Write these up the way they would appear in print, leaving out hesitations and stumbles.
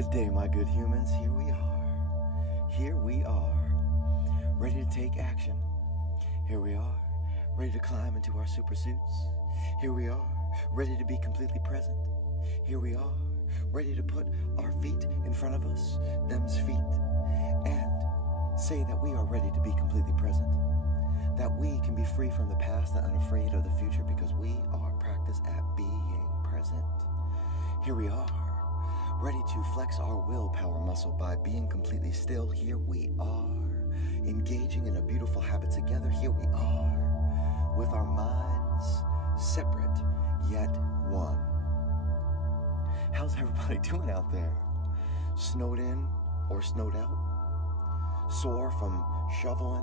Good day, my good humans. Here we are. Here we are. Ready to take action. Here we are. Ready to climb into our super suits. Here we are. Ready to be completely present. Here we are. Ready to put our feet in front of us, them's feet, and say that we are ready to be completely present. That we can be free from the past and unafraid of the future because we are practiced at being present. Here we are. Ready to flex our willpower muscle by being completely still. Here we are, engaging in a beautiful habit together. Here we are, with our minds separate yet one. How's everybody doing out there? Snowed in or snowed out? Sore from shoveling?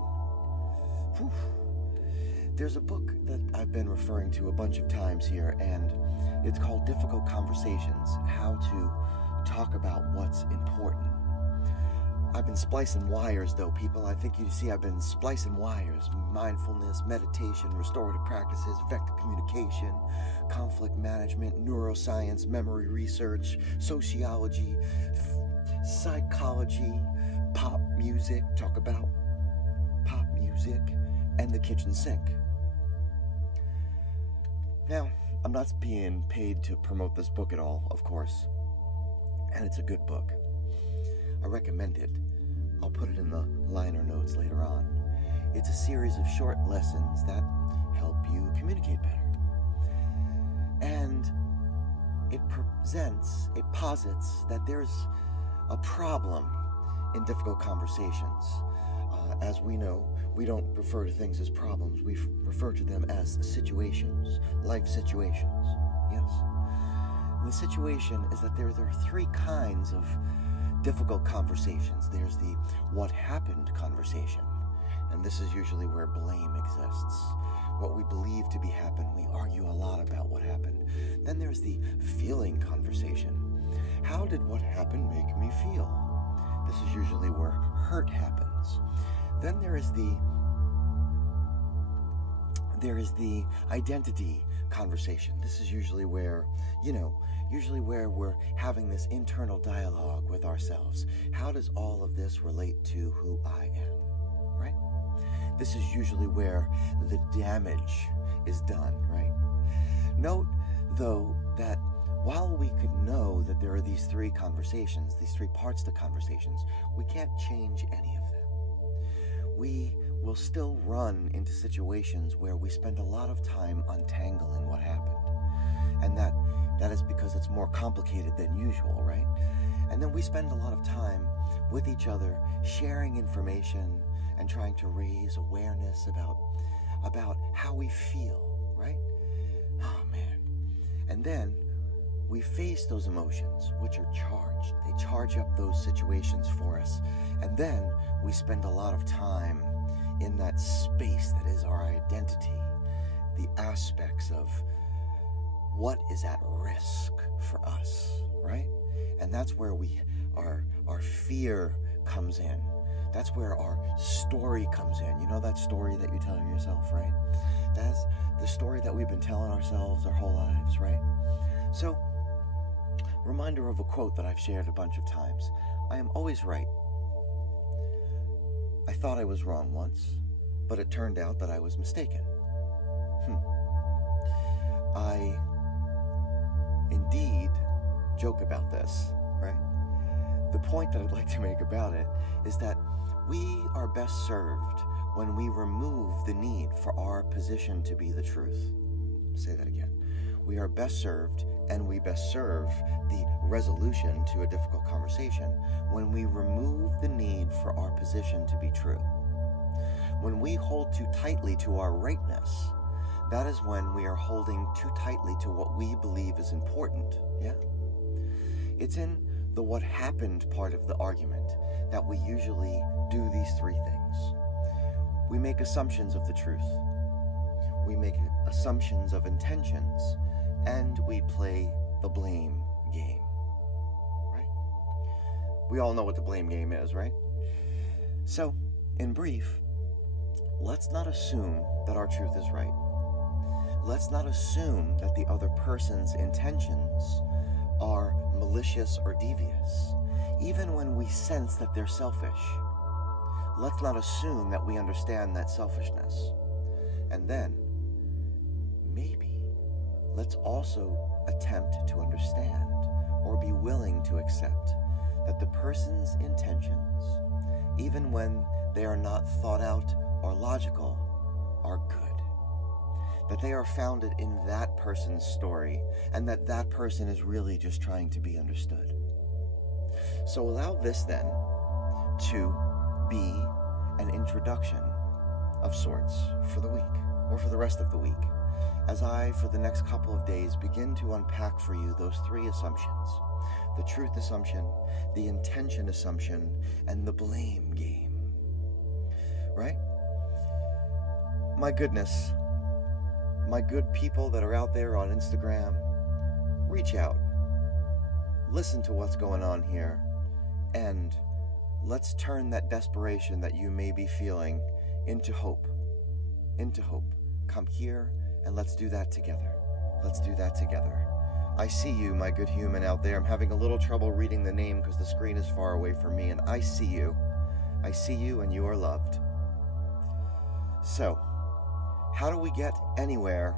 Whew. There's a book that I've been referring to a bunch of times here, and it's called Difficult Conversations, How to Talk About What's Important. I've been splicing wires though, people. I think you see I've been splicing wires. Mindfulness, meditation, restorative practices, vector communication, conflict management, neuroscience, memory research, sociology, psychology, pop music. Talk about pop music and the kitchen sink. Now, I'm not being paid to promote this book at all, of course. And it's a good book. I recommend it. I'll put it in the liner notes later on. It's a series of short lessons that help you communicate better. And it posits that there's a problem in difficult conversations. As we know, we don't refer to things as problems. We refer to them as situations, life situations. Yes? And the situation is that there are three kinds of difficult conversations. There's the what happened conversation, and this is usually where blame exists. What we believe to be happened, we argue a lot about what happened. Then there's the feeling conversation. How did what happened make me feel? This is usually where hurt happens. Then there is the identity conversation. This is usually where, where we're having this internal dialogue with ourselves. How does all of this relate to who I am, right? This is usually where the damage is done, right? Note, though, that while we could know that there are these three conversations, these three parts to conversations, we can't change any of them. We will still run into situations where we spend a lot of time untangling what happened. And that is because it's more complicated than usual, right? And then we spend a lot of time with each other sharing information and trying to raise awareness about how we feel, right? Oh man. And then we face those emotions, which are charged. They charge up those situations for us. And then we spend a lot of time in that space that is our identity, the aspects of what is at risk for us, right? And that's where our fear comes in. That's where our story comes in. You know that story that you tell yourself, right? That's the story that we've been telling ourselves our whole lives, right? So, reminder of a quote that I've shared a bunch of times. I am always right. I thought I was wrong once, but it turned out that I was mistaken. I indeed joke about this, right? The point that I'd like to make about it is that we are best served when we remove the need for our position to be the truth. Say that again. We are best served, and we best serve the resolution to a difficult conversation when we remove the need for our position to be true. When we hold too tightly to our rightness, that is when we are holding too tightly to what we believe is important, yeah? It's in the what happened part of the argument that we usually do these three things. We make assumptions of the truth. We make assumptions of intentions, and we play the blame game, right? We all know what the blame game is, right? So, in brief, let's not assume that our truth is right. Let's not assume that the other person's intentions are malicious or devious, even when we sense that they're selfish, let's not assume that we understand that selfishness. And then, maybe, let's also attempt to understand or be willing to accept that the person's intentions, even when they are not thought out or logical, are good. That they are founded in that person's story, and that that person is really just trying to be understood. So allow this then to be an introduction of sorts for the week, or for the rest of the week, as I, for the next couple of days, begin to unpack for you those three assumptions: the truth assumption, the intention assumption, and the blame game. Right? My goodness, my good people that are out there on Instagram, reach out, listen to what's going on here, and let's turn that desperation that you may be feeling into hope. Into hope. Come here and let's do that together. Let's do that together. I see you, my good human out there. I'm having a little trouble reading the name because the screen is far away from me, and I see you. I see you, and you are loved. So, how do we get anywhere?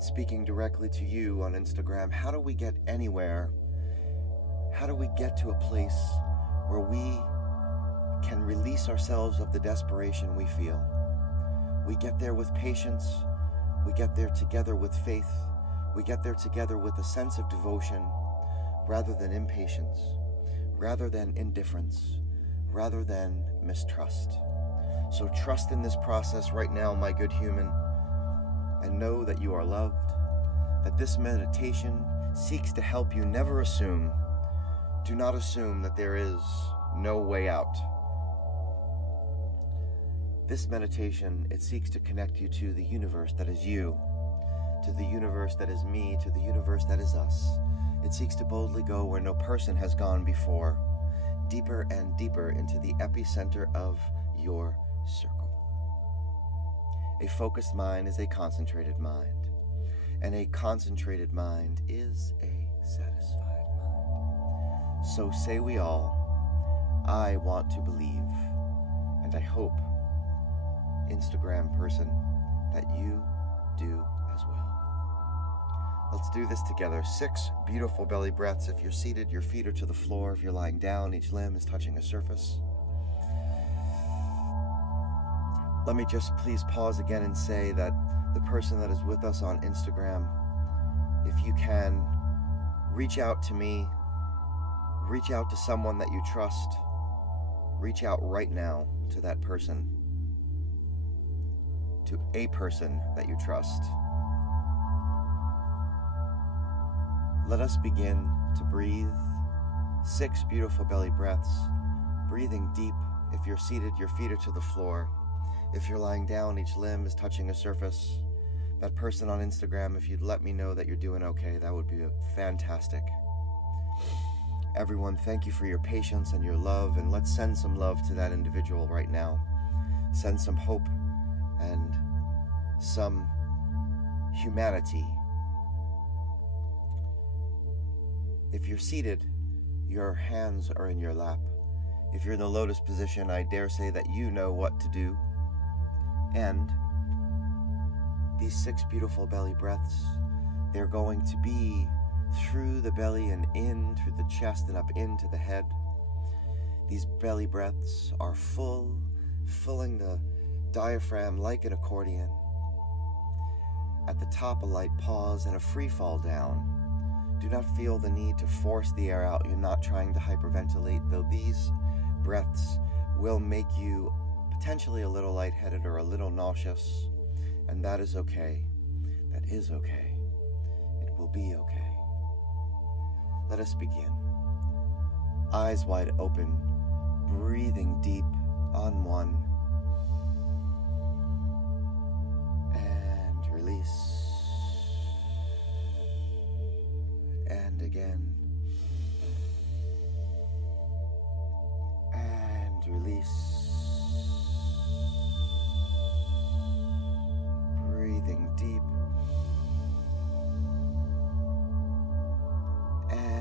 Speaking directly to you on Instagram, how do we get anywhere? How do we get to a place where we can release ourselves of the desperation we feel? We get there with patience. We get there together with faith. We get there together with a sense of devotion rather than impatience, rather than indifference, rather than mistrust. So trust in this process right now, my good human, and know that you are loved, that this meditation seeks to help you never assume. Do not assume that there is no way out. This meditation, it seeks to connect you to the universe that is you, to the universe that is me, to the universe that is us. It seeks to boldly go where no person has gone before, deeper and deeper into the epicenter of your circle. A focused mind is a concentrated mind, and a concentrated mind is a satisfied mind. So say we all, I want to believe, and I hope, Instagram person, that you do as well. Let's do this together. 6 beautiful belly breaths. If you're seated, your feet are to the floor. If you're lying down, each limb is touching a surface. Let me just please pause again and say that the person that is with us on Instagram, if you can, reach out to me, reach out to someone that you trust, reach out right now to that person, to a person that you trust. Let us begin to breathe 6 beautiful belly breaths, breathing deep. If you're seated, your feet are to the floor. If you're lying down, each limb is touching a surface. That person on Instagram, if you'd let me know that you're doing okay, that would be fantastic. Everyone, thank you for your patience and your love, and let's send some love to that individual right now. Send some hope and some humanity. If you're seated, your hands are in your lap. If you're in the lotus position, I dare say that you know what to do. And these 6 beautiful belly breaths, they're going to be through the belly and in through the chest and up into the head. These belly breaths are full, filling the diaphragm like an accordion. At the top, a light pause and a free fall down. Do not feel the need to force the air out. You're not trying to hyperventilate, though these breaths will make you potentially a little lightheaded or a little nauseous, and that is okay. That is okay. It will be okay. Let us begin. Eyes wide open, breathing deep on 1, and release, and again, and release. Breathing deep, and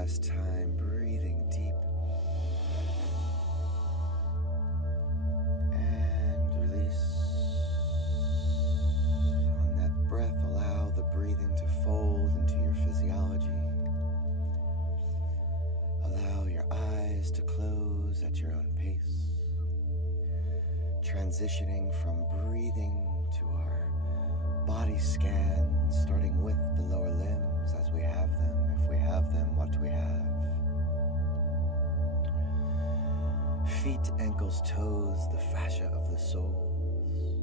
last time, breathing deep. And release. On that breath, allow the breathing to fold into your physiology. Allow your eyes to close at your own pace. Transitioning from breathing to our body scan, starting with the lower limbs as we have them. If we have them, what do we have? Feet, ankles, toes, the fascia of the soles.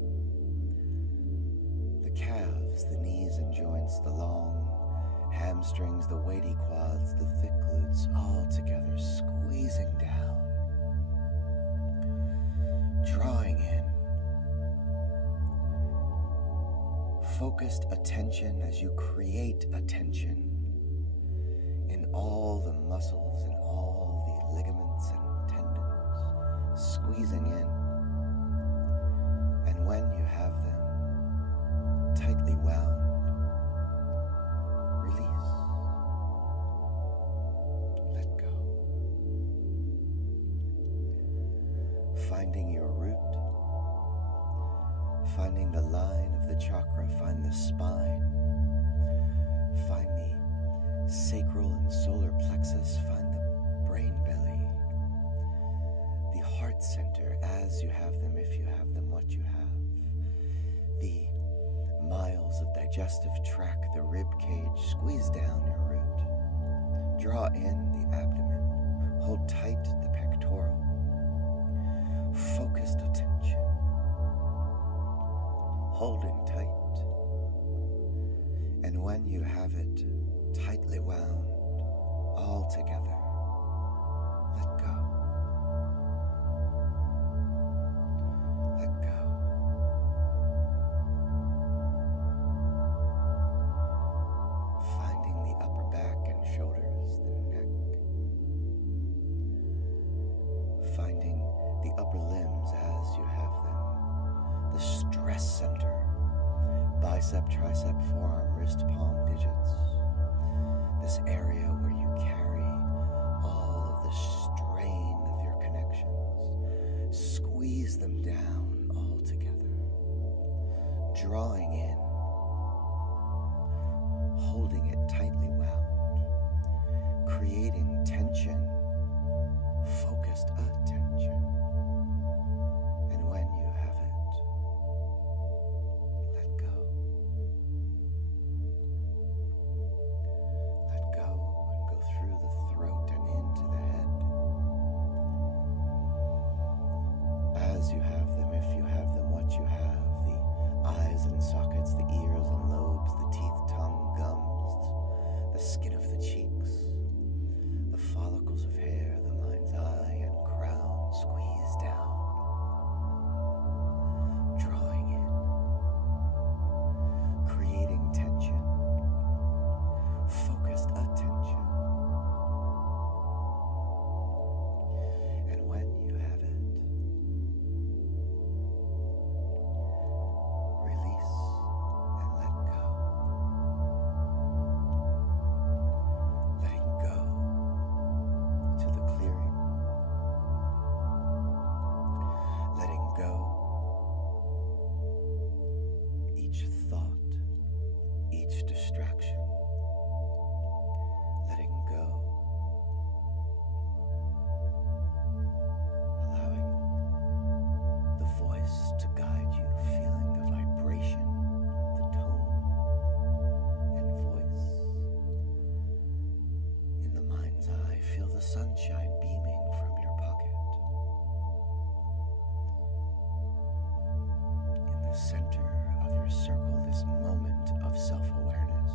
The calves, the knees and joints, the long hamstrings, the weighty quads, the thick glutes, all together, squeezing down, drawing in. Focused attention as you create attention in all the muscles and all the ligaments and tendons, squeezing in. And when you have them tightly wound, release. Let go. Finding your root, finding the line of the chakra, find the spine, find the sacral and solar plexus, find the brain belly, the heart center as you have them, if you have them, what you have, the miles of digestive tract, the rib cage, squeeze down your root, draw in the abdomen, hold tight the pectoral, focused attention, holding tight. And when you have it tightly wound, all together, let go. Let go. Finding the upper back and shoulders, the neck. Finding the upper limbs as you have them. The stress center, bicep, tricep, forearm, wrist, palm, digits. This area where you carry all of the strain of your connections. Squeeze them down all together. Drawing in, holding it tightly wound, creating tension, focused attention. And when you have it, let go. Let go and go through the throat and into the head. As you have them, if you have them, what you have, the eyes and sockets, the ears and lobes, the teeth, tongue, gums, the skin of the cheeks, the follicles of hair, the mind's eye and crown, squeeze down, drawing in, creating tension, focused attention. And when you have it, release and let go. Letting go to the clearing. Letting go each thought, each distraction. Letting go. Allowing the voice to guide you, feeling the vibration of the tone and voice. In the mind's eye, feel the sunshine beaming from your pocket. In the center of your circle, this moment of self-awareness.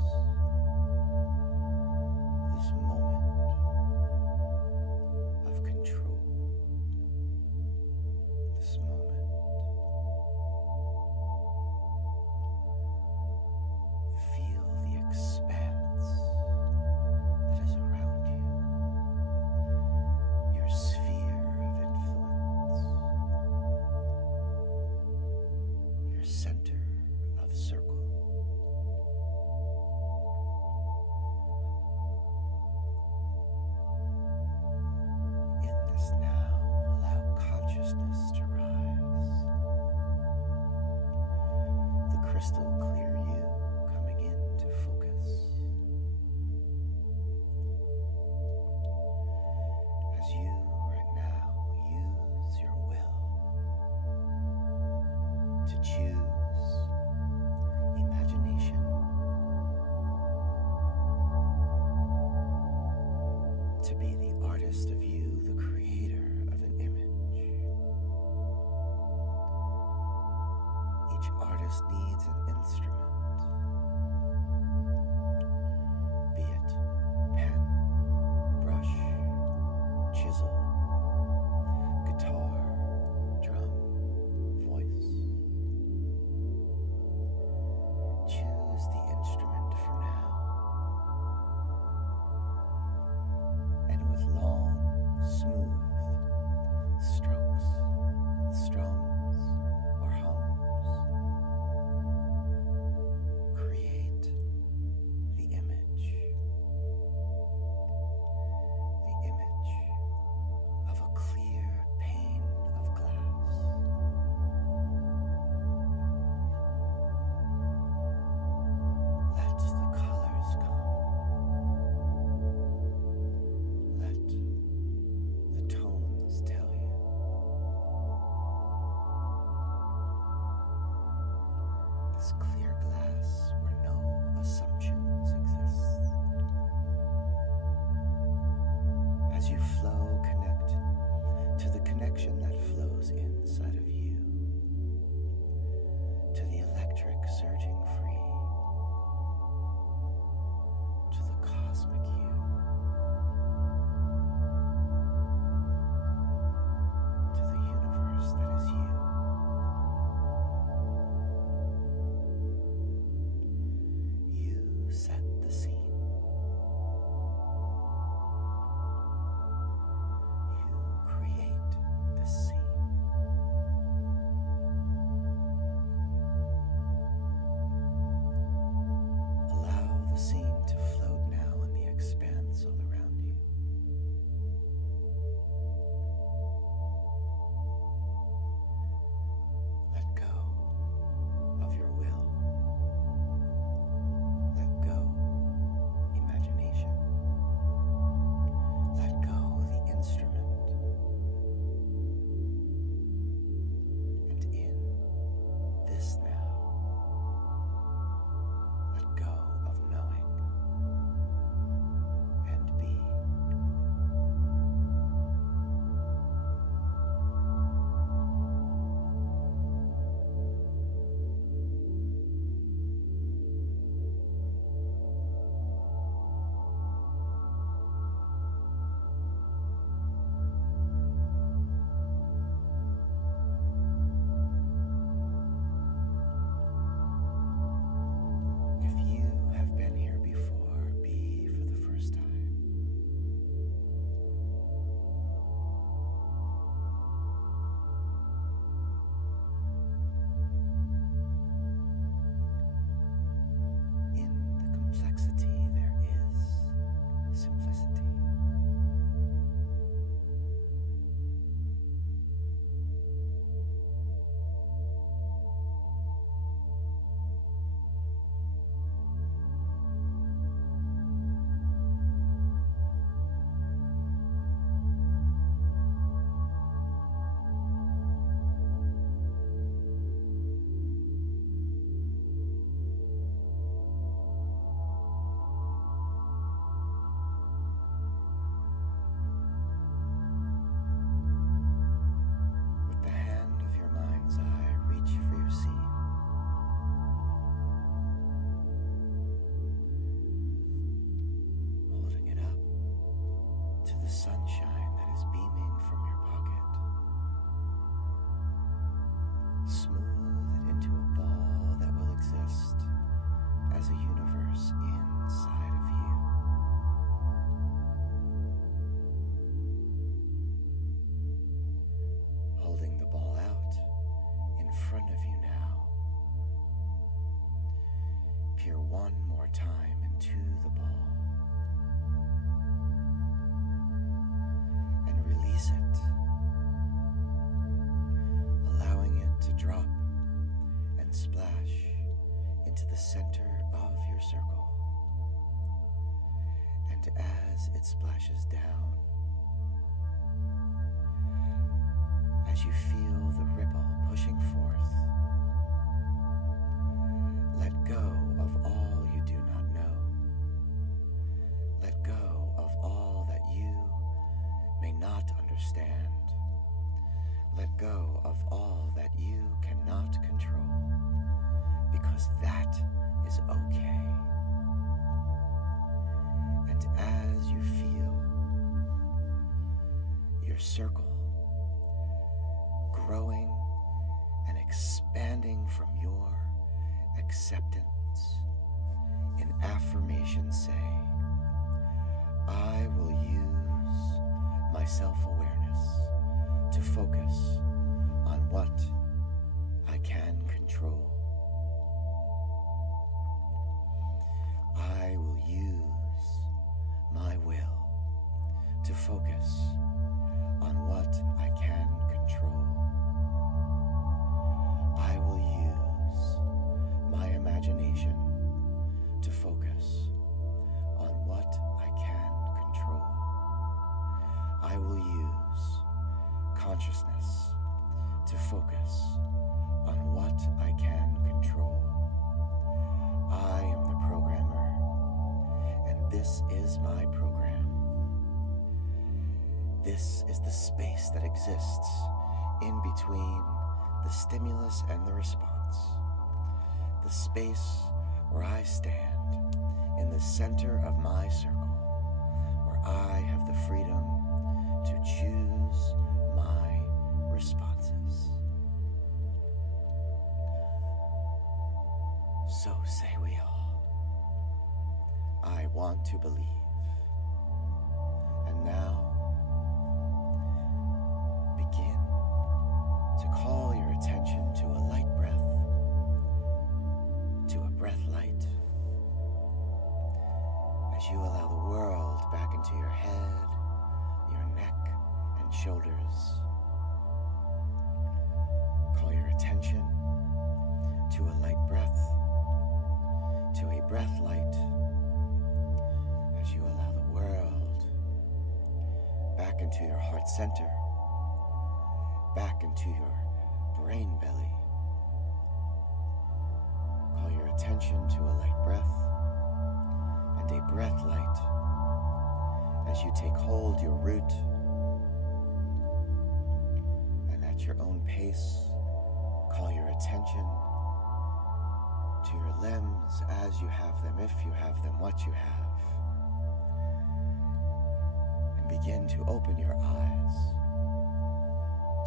sunshine that is beaming from your pocket. Smooth it into a ball that will exist as a universe inside of you. Holding the ball out in front of you now. Peer one more time into the ball and release it, allowing it to drop and splash into the center of your circle. And as it splashes down, as you feel the ripple pushing forth, let go of all you do not know. Let go of all that you may not understand. Let go of all that you cannot control, because that is okay. And as you feel your circle growing and expanding from your acceptance, in affirmation say, I will use my self-awareness to focus on what I can control. I will use my will to focus on what I can control. I will use my imagination to focus on what I can control. I will use consciousness to focus on what I can control. I am the programmer, and this is my program. This is the space that exists in between the stimulus and the response. The space where I stand in the center of my circle, where I have the freedom to choose my responses. So say we all. I want to believe. And now, begin to call your attention to a light breath, to a breath light, as you allow the world back into your head, your neck, and shoulders. Call your attention to a light breath, to a breath light, as you allow the world back into your heart center, back into your brain belly. Call your attention to a light breath and a breath light as you take hold your root, and at your own pace, call your attention to your limbs as you have them, if you have them, what you have, and begin to open your eyes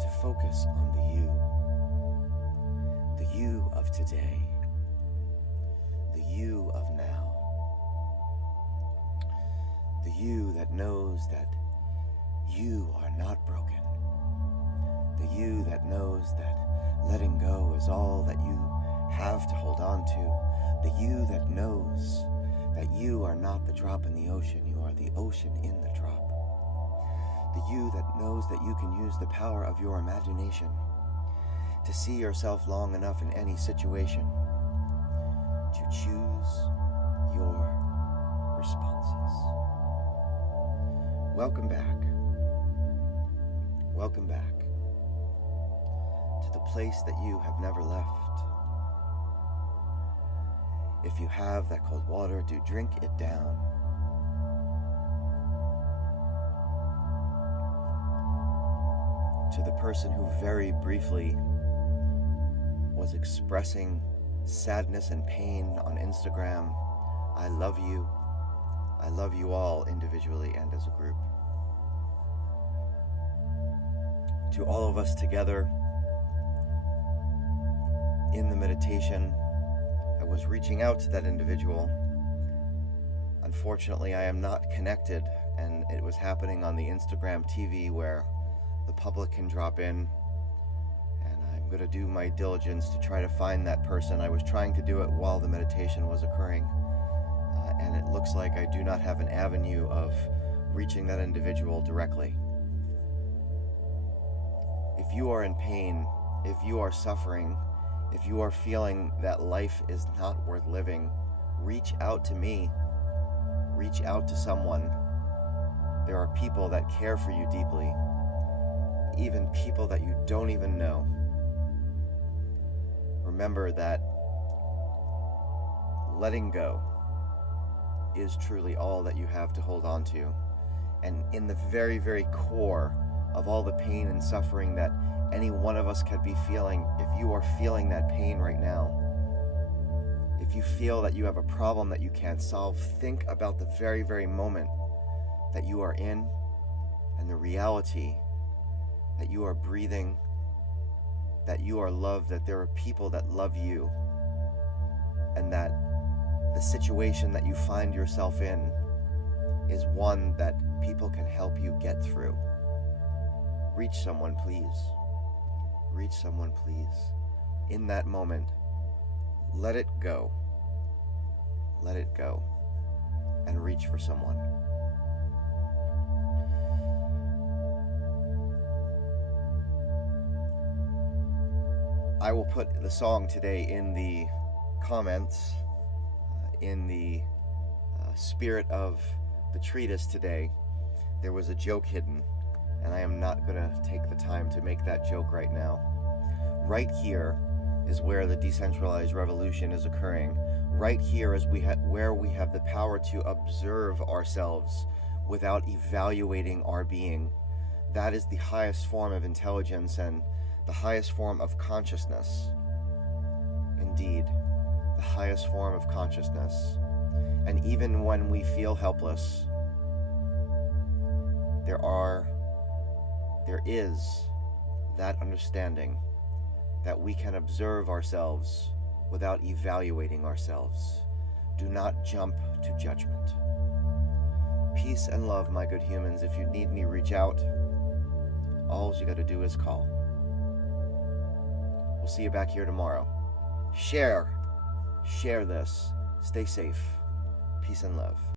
to focus on the you of today, the you of now, the you that knows that you are not broken, the you that knows that letting go is all that you have to hold on to, the you that knows that you are not the drop in the ocean, you are the ocean in the drop. The you that knows that you can use the power of your imagination to see yourself long enough in any situation to choose your responses. Welcome back. Welcome back to the place that you have never left. If you have that cold water, do drink it down. To the person who very briefly was expressing sadness and pain on Instagram, I love you. I love you all individually and as a group. to all of us together in the meditation. I was reaching out to that individual. Unfortunately, I am not connected, and it was happening on the Instagram TV where the public can drop in, and I'm going to do my diligence to try to find that person. I was trying to do it while the meditation was occurring, and it looks like I do not have an avenue of reaching that individual directly. If you are in pain, if you are suffering, if you are feeling that life is not worth living, reach out to me. Reach out to someone. There are people that care for you deeply, even people that you don't even know. Remember that letting go is truly all that you have to hold on to. And in the very, very core of all the pain and suffering that any one of us could be feeling, if you are feeling that pain right now, if you feel that you have a problem that you can't solve, think about the very, very moment that you are in and the reality that you are breathing, that you are loved, that there are people that love you, and that the situation that you find yourself in is one that people can help you get through. Reach someone, please. Reach someone, please. In that moment, let it go. Let it go. And reach for someone. I will put the song today in the comments, in the spirit of the treatise today. There was a joke hidden, and I am not going to take the time to make that joke right now. Right here is where the decentralized revolution is occurring. Right here is where we have the power to observe ourselves without evaluating our being. That is the highest form of intelligence and the highest form of consciousness. Indeed, the highest form of consciousness. And even when we feel helpless, there is that understanding that we can observe ourselves without evaluating ourselves. Do not jump to judgment. Peace and love, my good humans. If you need me, reach out. All you got to do is call. We'll see you back here tomorrow. Share this. Stay safe. Peace and love.